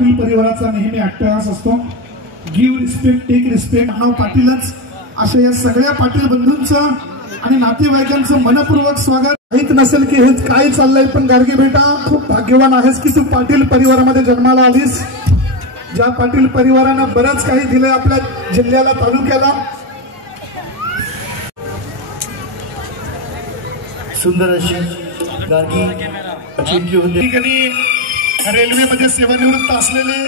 पाटील परिवाराचा नेहमी अट्टहास असतो. Give respect take respect. नाव पाटीलच अशा या सगळ्या पाटील बंधूंचं आणि नातेवाईकांचं मनपूर्वक स्वागत. माहित नसेल की हे काय चाललंय, पण गाडगे बेटा खूप भाग्यवान आहेस की तू पाटील परिवारामध्ये जन्माला आलीस. ज्या पाटील परिवारानं बरंच काही दिलंय आपल्या जिल्ह्याला, तालुक्याला. सुंदर अशी गार्गी रेल्वेमध्ये सेवानिवृत्त असलेले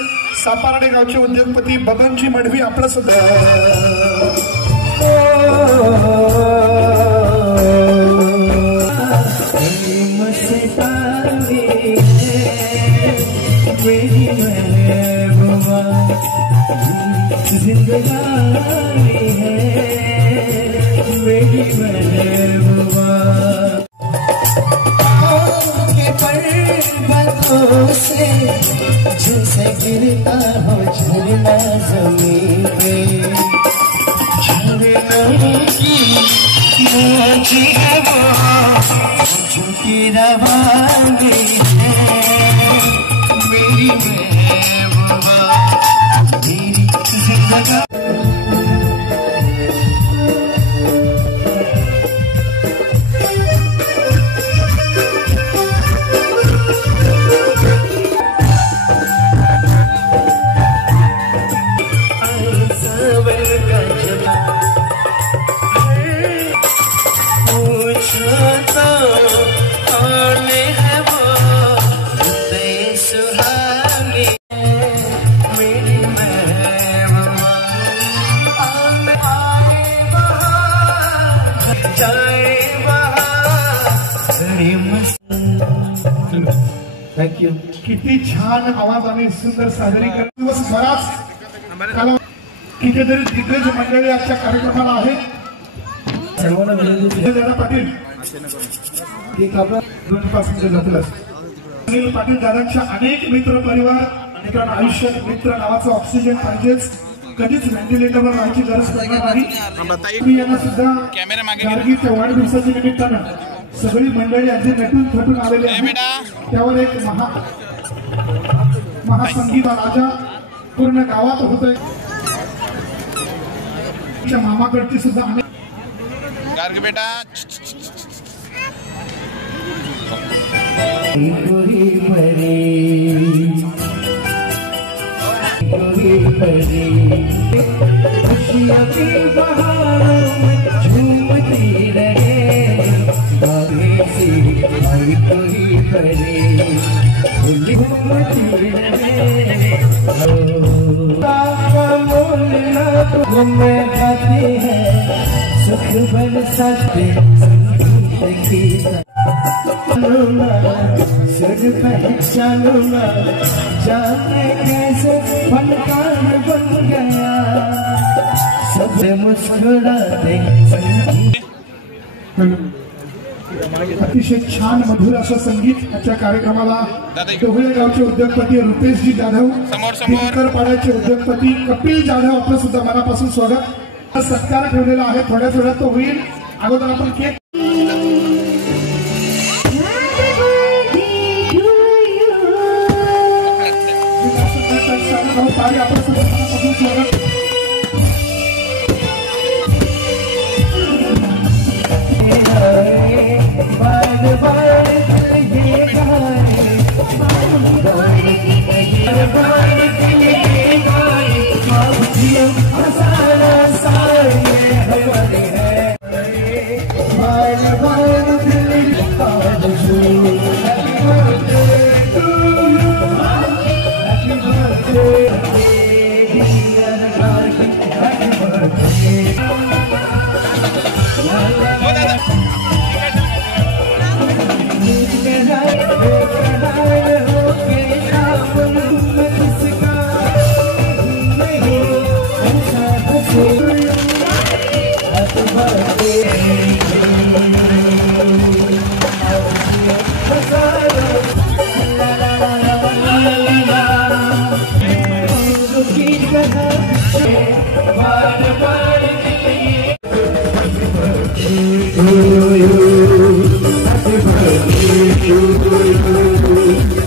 सापार्डे गावचे उद्योगपती बबनजी मडवी आपलं सुद्धा जैसे गिरता हो झरना जमीन पे, झरनों की मौज है वो झुकी रवानी है मेरी महबूबा मेरी जिंदगी. थँक्यू. किती छान आवाज आणि सुंदर सादरीकरण. दिवस बराच कितीतरी दिग्गज मंडळी आजच्या कार्यक्रमाला आहेत. दादा पाटील अनिल पाटील दादांच्या अनेक मित्र परिवार. मित्रांनो, आयुष्यात मित्र नावाचं ऑक्सिजन पाहिजेच. कधीच व्हेंटिलेटरवर राहायची गरज पडणार नाही. मी यांना सुद्धा गार्गीच्या वाढदिवसाच्या निमित्तानं सगळी मंडळी अगदी नटून थटून आलेली आहे. त्यावर एक महासंगीत राजा पूर्ण गावात होतोय. मामाकडची सुद्धा अनेक गार्गे बेटा झूमती रहे कोई परे घूमती रहे में गाती है सुख बन सकते संगीत की सुर पहचानूंगा जाने कैसे फनकार बन गया सब मुस्कुराते. अतिशय छान मधुर असं संगीत आजच्या कार्यक्रमाला डोंगरे गावचे उद्योगपती रुपेशजी जाधव, पाड्याचे उद्योगपती कपिल जाधव आपलं सुद्धा मनापासून स्वागत. सत्कार ठेवलेला आहे. थोड्याच वेळात तो होईल. अगोदर आपण केक आपण सुद्धा मनापासून स्वागत.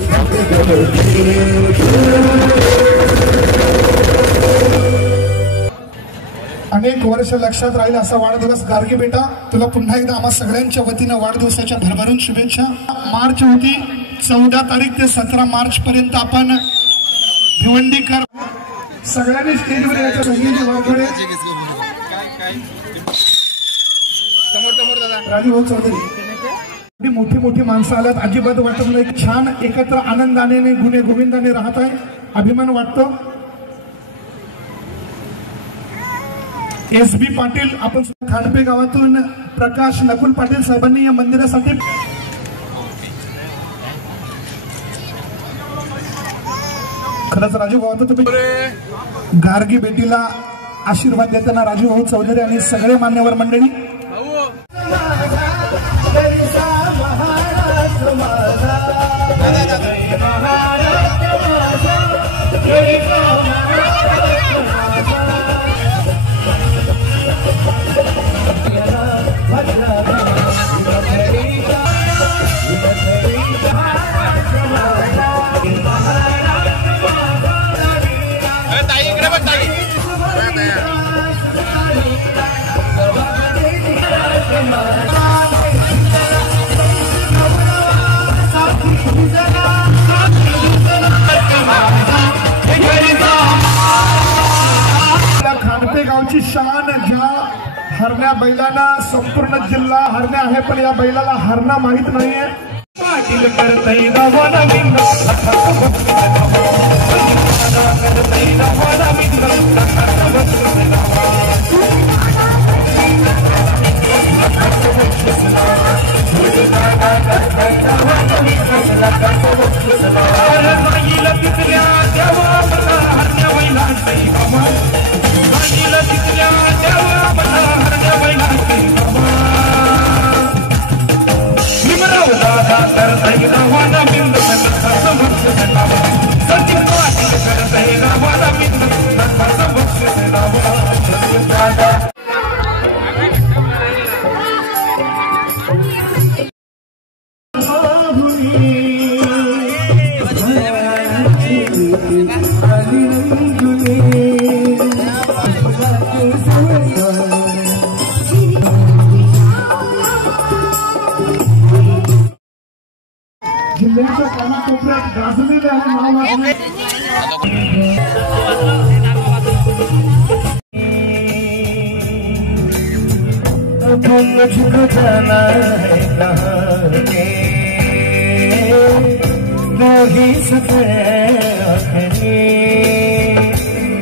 Happy birthday to you. अनेक वर्ष लक्षात राहील असा वाढदिवस गार्गे बेटा, तुला पुन्हा एकदा आम्हा सगळ्यांच्या वतीनं वाढदिवसाच्या भरभरून शुभेच्छा। मार्च होती 14 तारीख ते 17 मार्च पर्यंत आपण भिवंडीकर सगळ्यांनी स्टेजवर यायचं। संगीत वारकडे राजू चौधरी, मोठी मोठी माणसं आल्यात, अजिबात वाटत नाही, छान एकत्र आनंदाने गुणे गोविंदाने राहत आहे, अभिमान वाटतो। SB पाटील, आपण खांडपे गावातून प्रकाश नकुल पाटील साहेबांनी या मंदिरासाठी खरंच राजू भाऊ तुम्ही गार्गी बेटीला आशीर्वाद देताना राजू भाऊ चौधरी आणि सगळे मान्यवर मंडळी खांडपे गावची शान, ज्या हरण्या बैलांना संपूर्ण जिल्हा हरण्या आहे, पण या बैलाला हरणा माहित नाहीये। पाटील करतई गावाला मिंग जिल्ह्याच्या कानाकोपऱ्यात गाजलेले आणि नाव मुझको जाना है कहाँ के वही सफर आखिरी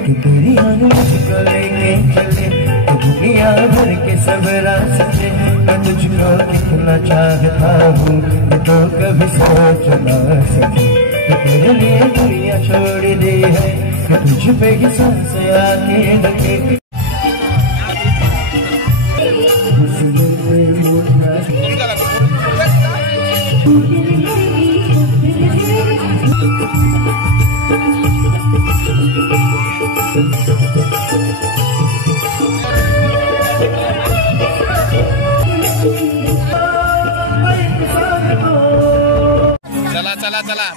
कि तेरी आने मुझको लेके चले तो दुनिया भर के सब रास्ते। मैं तुझको कितना चाहता हूँ ये तो कभी सोच ना सके, तो तेरे लिए दुनिया छोड़ दी है कि तुझ पे ही सांस आके ढके। चला चला चला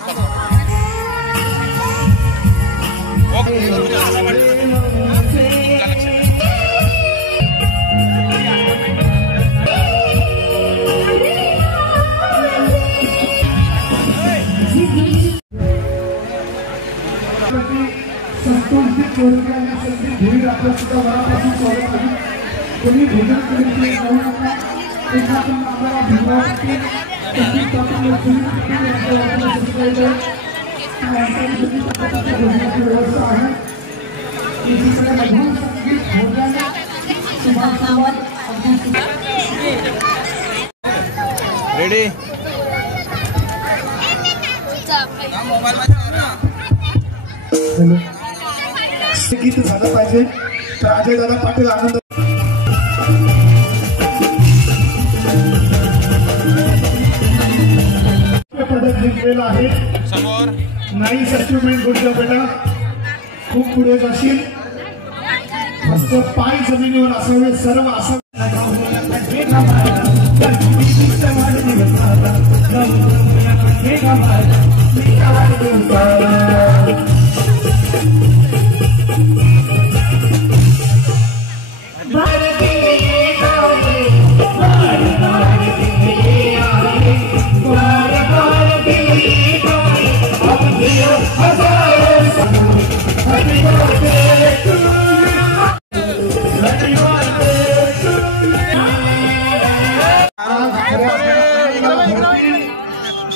रेडी गीत झालं पाहिजे तर अजय दादा पाटील आनंद पदक जिंकलेलं आहे समोर नाईस अचिव्हमेंट गुडच्या बेटा, खूप पुढे जाशील, फक्त पाय जमिनीवर असावे, सर्व असावे।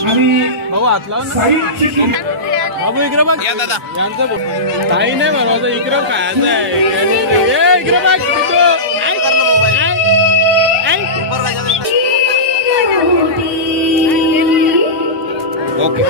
आणि भाऊ हात लावून साईडची टीम बाबू इकडे बघ या दादा यांचं काही नाही बनवायचं इकडे खायचं आहे इकडे बघ ओके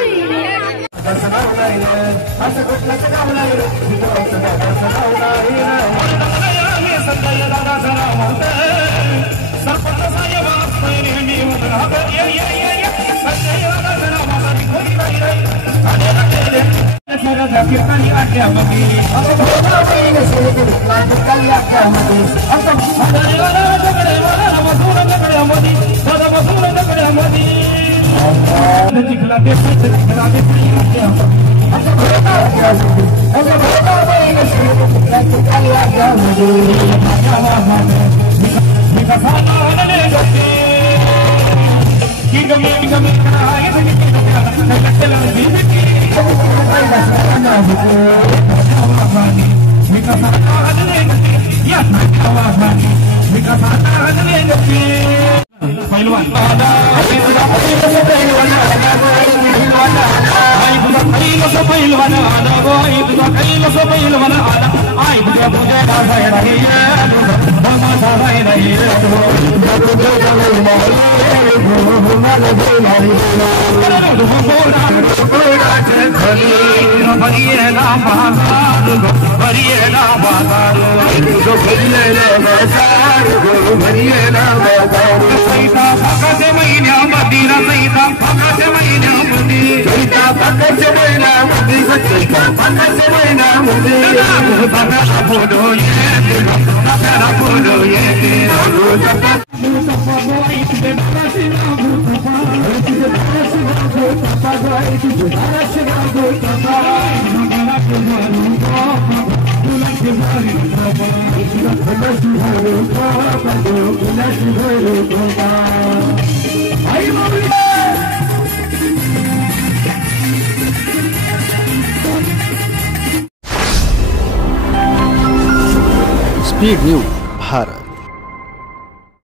स्पीड न्यूज भारत।